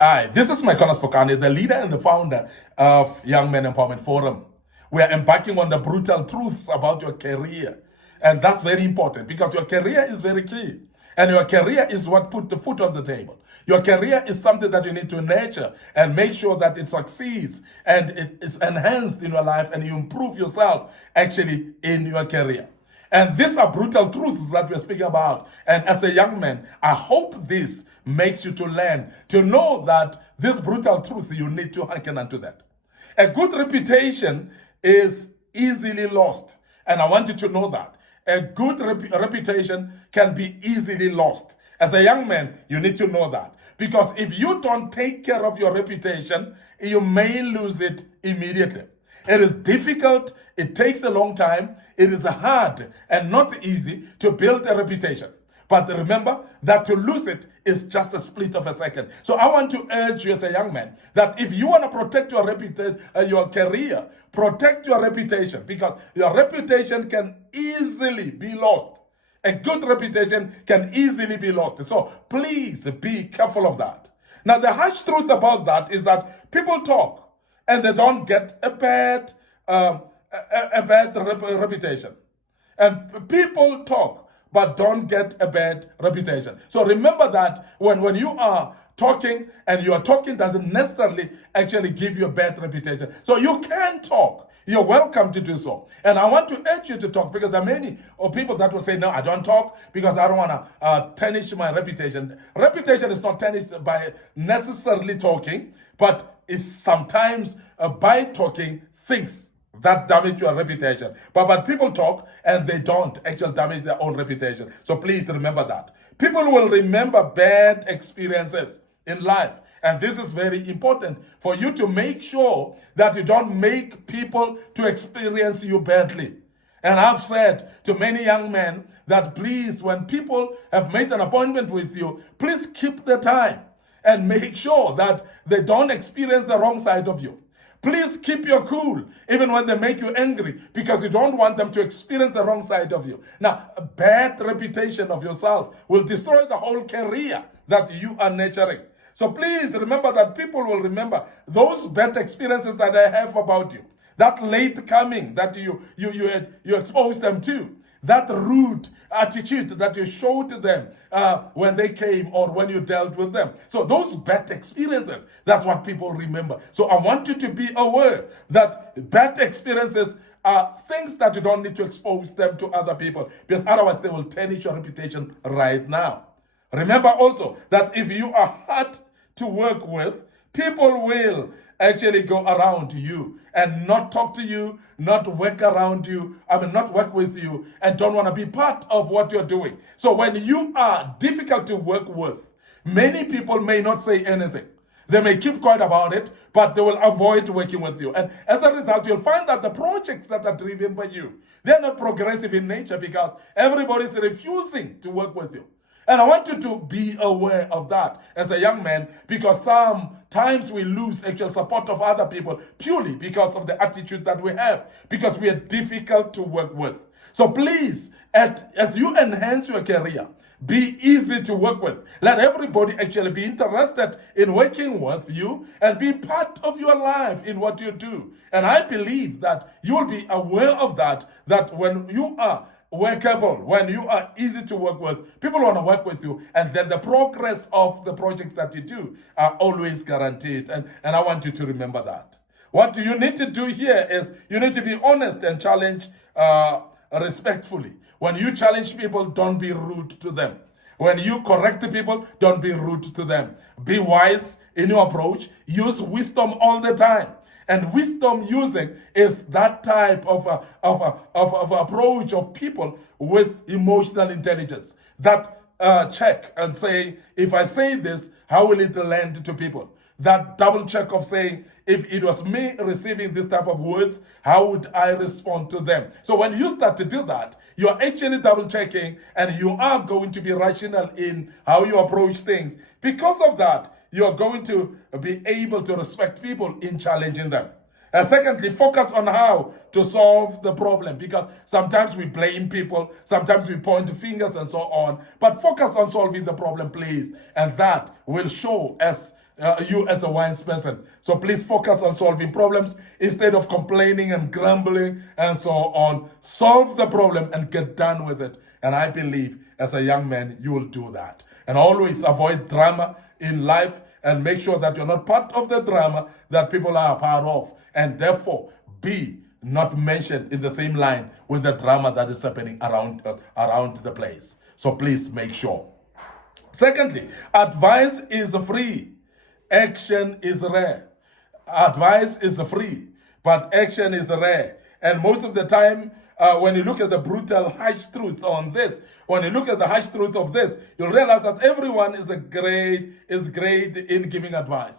Hi, this is Micornus Phokane, the leader and the founder of Young Men Empowerment Forum. We are embarking on the brutal truths about your career. And that's very important because your career is very key. And your career is what put the food on the table. Your career is something that you need to nurture and make sure that it succeeds and it is enhanced in your life and you improve yourself actually in your career. And these are brutal truths that we're speaking about. And as a young man, I hope this makes you to learn, to know that this brutal truth, you need to hearken unto that. A good reputation is easily lost. And I want you to know that. A good reputation can be easily lost. As a young man, you need to know that. Because if you don't take care of your reputation, you may lose it immediately. It is difficult, it takes a long time, it is hard and not easy to build a reputation. But remember that to lose it is just a split of a second. So I want to urge you as a young man that if you want to protect your your career, protect your reputation because your reputation can easily be lost. A good reputation can easily be lost. So please be careful of that. Now the harsh truth about that is that people talk and they don't get a bad reputation. And people talk, but don't get a bad reputation. So remember that when you are talking, and your talking doesn't necessarily actually give you a bad reputation. So you can talk. You're welcome to do so. And I want to urge you to talk because there are many people that will say, no, I don't talk because I don't want to tarnish my reputation. Reputation is not tarnished by necessarily talking, but is sometimes by talking things that damage your reputation. But people talk and they don't actually damage their own reputation. So please remember that. People will remember bad experiences in life. And this is very important for you to make sure that you don't make people to experience you badly. And I've said to many young men that please, when people have made an appointment with you, please keep the time and make sure that they don't experience the wrong side of you. Please keep your cool, even when they make you angry, because you don't want them to experience the wrong side of you. Now, a bad reputation of yourself will destroy the whole career that you are nurturing. So please remember that people will remember those bad experiences that they have about you, that late coming that you exposed them to, that rude attitude that you showed to them when they came or when you dealt with them. So those bad experiences, that's what people remember. So I want you to be aware that bad experiences are things that you don't need to expose them to other people because otherwise they will tarnish your reputation right now. Remember also that if you are hard to work with, people will actually go around you and not talk to you, not work around you, not work with you, and don't want to be part of what you're doing. So when you are difficult to work with, many people may not say anything. They may keep quiet about it, but they will avoid working with you. And as a result, you'll find that the projects that are driven by you, they're not progressive in nature because everybody's refusing to work with you. And I want you to be aware of that as a young man because sometimes we lose actual support of other people purely because of the attitude that we have, because we are difficult to work with. So please, as you enhance your career, be easy to work with. Let everybody actually be interested in working with you and be part of your life in what you do. And I believe that you will be aware of that when you are workable, when you are easy to work with, people want to work with you, and then the progress of the projects that you do are always guaranteed. And I want you to remember that. What you need to do here is you need to be honest and challenge respectfully. When you challenge people, don't be rude to them. When you correct people, don't be rude to them. Be wise in your approach. Use wisdom all the time. And wisdom using is that type of approach of people with emotional intelligence. That check and say, if I say this, how will it land to people? That double check of saying, if it was me receiving this type of words, how would I respond to them? So when you start to do that, you're actually double checking and you are going to be rational in how you approach things. Because of that, you're going to be able to respect people in challenging them. And secondly, focus on how to solve the problem because sometimes we blame people, sometimes we point fingers and so on, but focus on solving the problem, please. And that will show as you as a wise person. So please focus on solving problems instead of complaining and grumbling and so on. Solve the problem and get done with it. And I believe as a young man, you will do that. And always avoid drama in life and make sure that you're not part of the drama that people are a part of. And therefore, be not mentioned in the same line with the drama that is happening around the place. So please make sure. Secondly, advice is free. Action is rare. Advice is free, but action is rare. And most of the time, when you look at the brutal, harsh truth on this, when you look at the harsh truth of this, you'll realize that everyone is great in giving advice.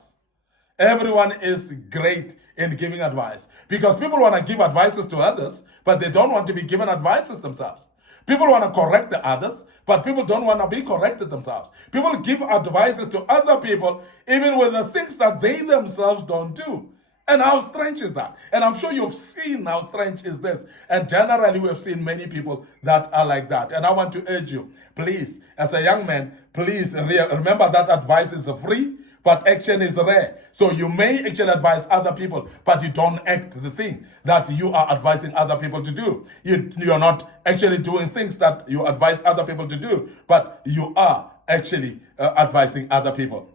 Everyone is great in giving advice because people want to give advices to others, but they don't want to be given advices themselves. People want to correct the others, but people don't want to be corrected themselves. People give advices to other people, even with the things that they themselves don't do. And how strange is that? And I'm sure you've seen how strange is this. And generally, we have seen many people that are like that. And I want to urge you, please, as a young man, please remember that advice is free, but action is rare. So you may actually advise other people, but you don't act the thing that you are advising other people to do. You're not actually doing things that you advise other people to do, but you are actually advising other people.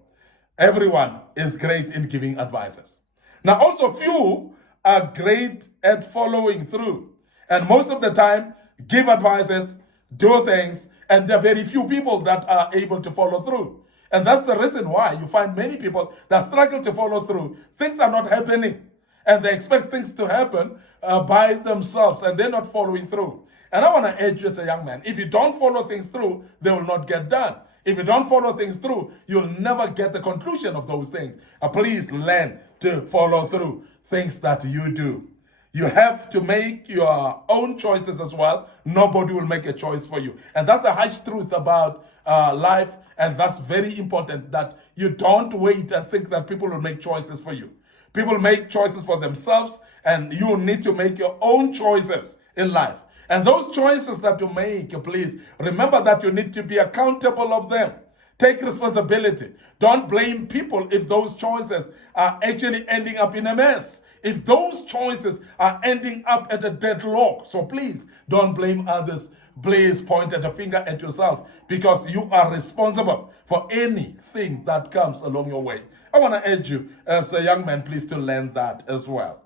Everyone is great in giving advices. Now, also few are great at following through. And most of the time, give advices, do things, and there are very few people that are able to follow through. And that's the reason why you find many people that struggle to follow through. Things are not happening. And they expect things to happen by themselves, and they're not following through. And I want to urge you as a young man, if you don't follow things through, they will not get done. If you don't follow things through, you'll never get the conclusion of those things. Please learn to follow through things that you do. You have to make your own choices as well. Nobody will make a choice for you. And that's a harsh truth about life. And that's very important, that you don't wait and think that people will make choices for you. People make choices for themselves, and you need to make your own choices in life. And those choices that you make, please remember that you need to be accountable of them. Take responsibility. Don't blame people if those choices are actually ending up in a mess. If those choices are ending up at a deadlock. So please don't blame others. Please point at a finger at yourself, because you are responsible for anything that comes along your way. I want to urge you as a young man, please, to learn that as well.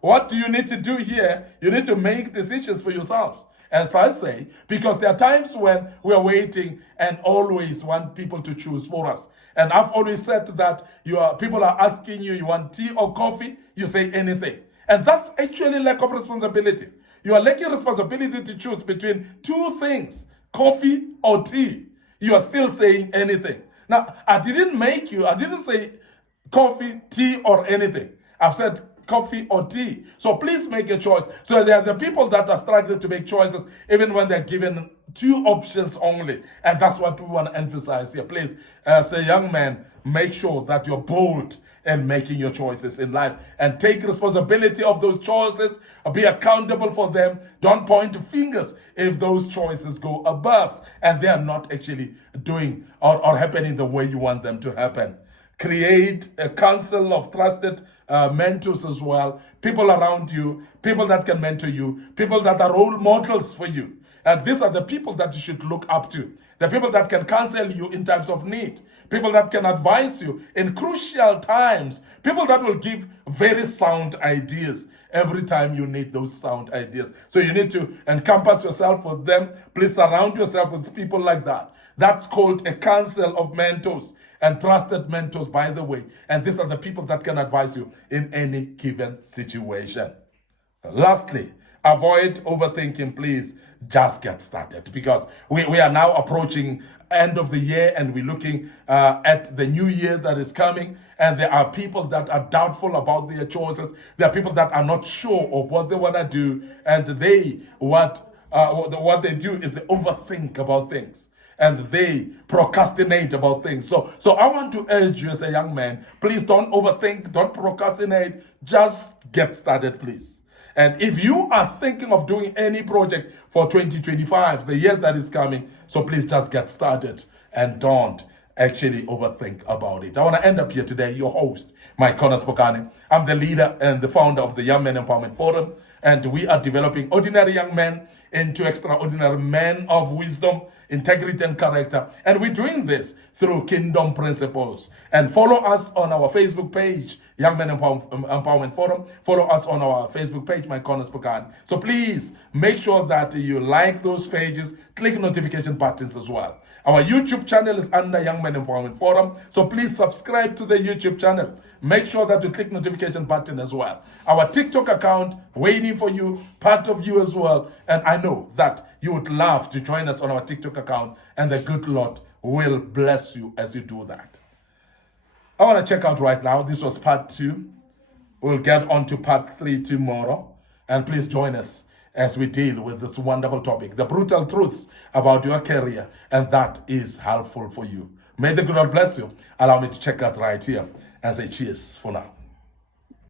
What do you need to do here? You need to make decisions for yourself. As I say, because there are times when we are waiting and always want people to choose for us. And I've always said that people are asking you want tea or coffee, you say anything. And that's actually lack of responsibility. You are lacking responsibility to choose between two things, coffee or tea. You are still saying anything. Now, I didn't say coffee, tea, or anything. I've said coffee or tea. So please make a choice. So there are the people that are struggling to make choices even when they're given two options only. And that's what we want to emphasize here. Please, as a young man, make sure that you're bold in making your choices in life and take responsibility of those choices. Be accountable for them. Don't point fingers if those choices go abuzz and they are not actually doing or happening the way you want them to happen. Create a council of trusted mentors as well, people around you, people that can mentor you, people that are role models for you. And these are the people that you should look up to. The people that can counsel you in times of need. People that can advise you in crucial times. People that will give very sound ideas every time you need those sound ideas. So you need to encompass yourself with them. Please surround yourself with people like that. That's called a council of mentors. And trusted mentors, by the way. And these are the people that can advise you in any given situation. Lastly, avoid overthinking, please. Just get started, because we are now approaching end of the year and we're looking at the new year that is coming, and there are people that are doubtful about their choices. There are people that are not sure of what they want to do, and what they do is they overthink about things and they procrastinate about things. So I want to urge you as a young man, please don't overthink, don't procrastinate, just get started, please. And if you are thinking of doing any project for 2025, the year that is coming, so please just get started and don't actually overthink about it. I want to end up here today, your host, Micornus Phokane. I'm the leader and the founder of the Young Men Empowerment Forum, and we are developing ordinary young men into extraordinary men of wisdom, integrity, and character. And we're doing this through kingdom principles. And follow us on our Facebook page, Young Men Empowerment Forum. Follow us on our Facebook page, Micornus Phokane. So please make sure that you like those pages, click notification buttons as well. Our YouTube channel is under Young Men Empowerment Forum. So please subscribe to the YouTube channel. Make sure that you click notification button as well. Our TikTok account waiting for you, part of you as well. And I know that you would love to join us on our TikTok account, and the good Lord will bless you as you do that. I want to check out right now. This was part 2. We'll get on to part 3 tomorrow. And please join us as we deal with this wonderful topic, the brutal truths about your career, and that is helpful for you. May the good Lord bless you. Allow me to check out right here and say cheers for now.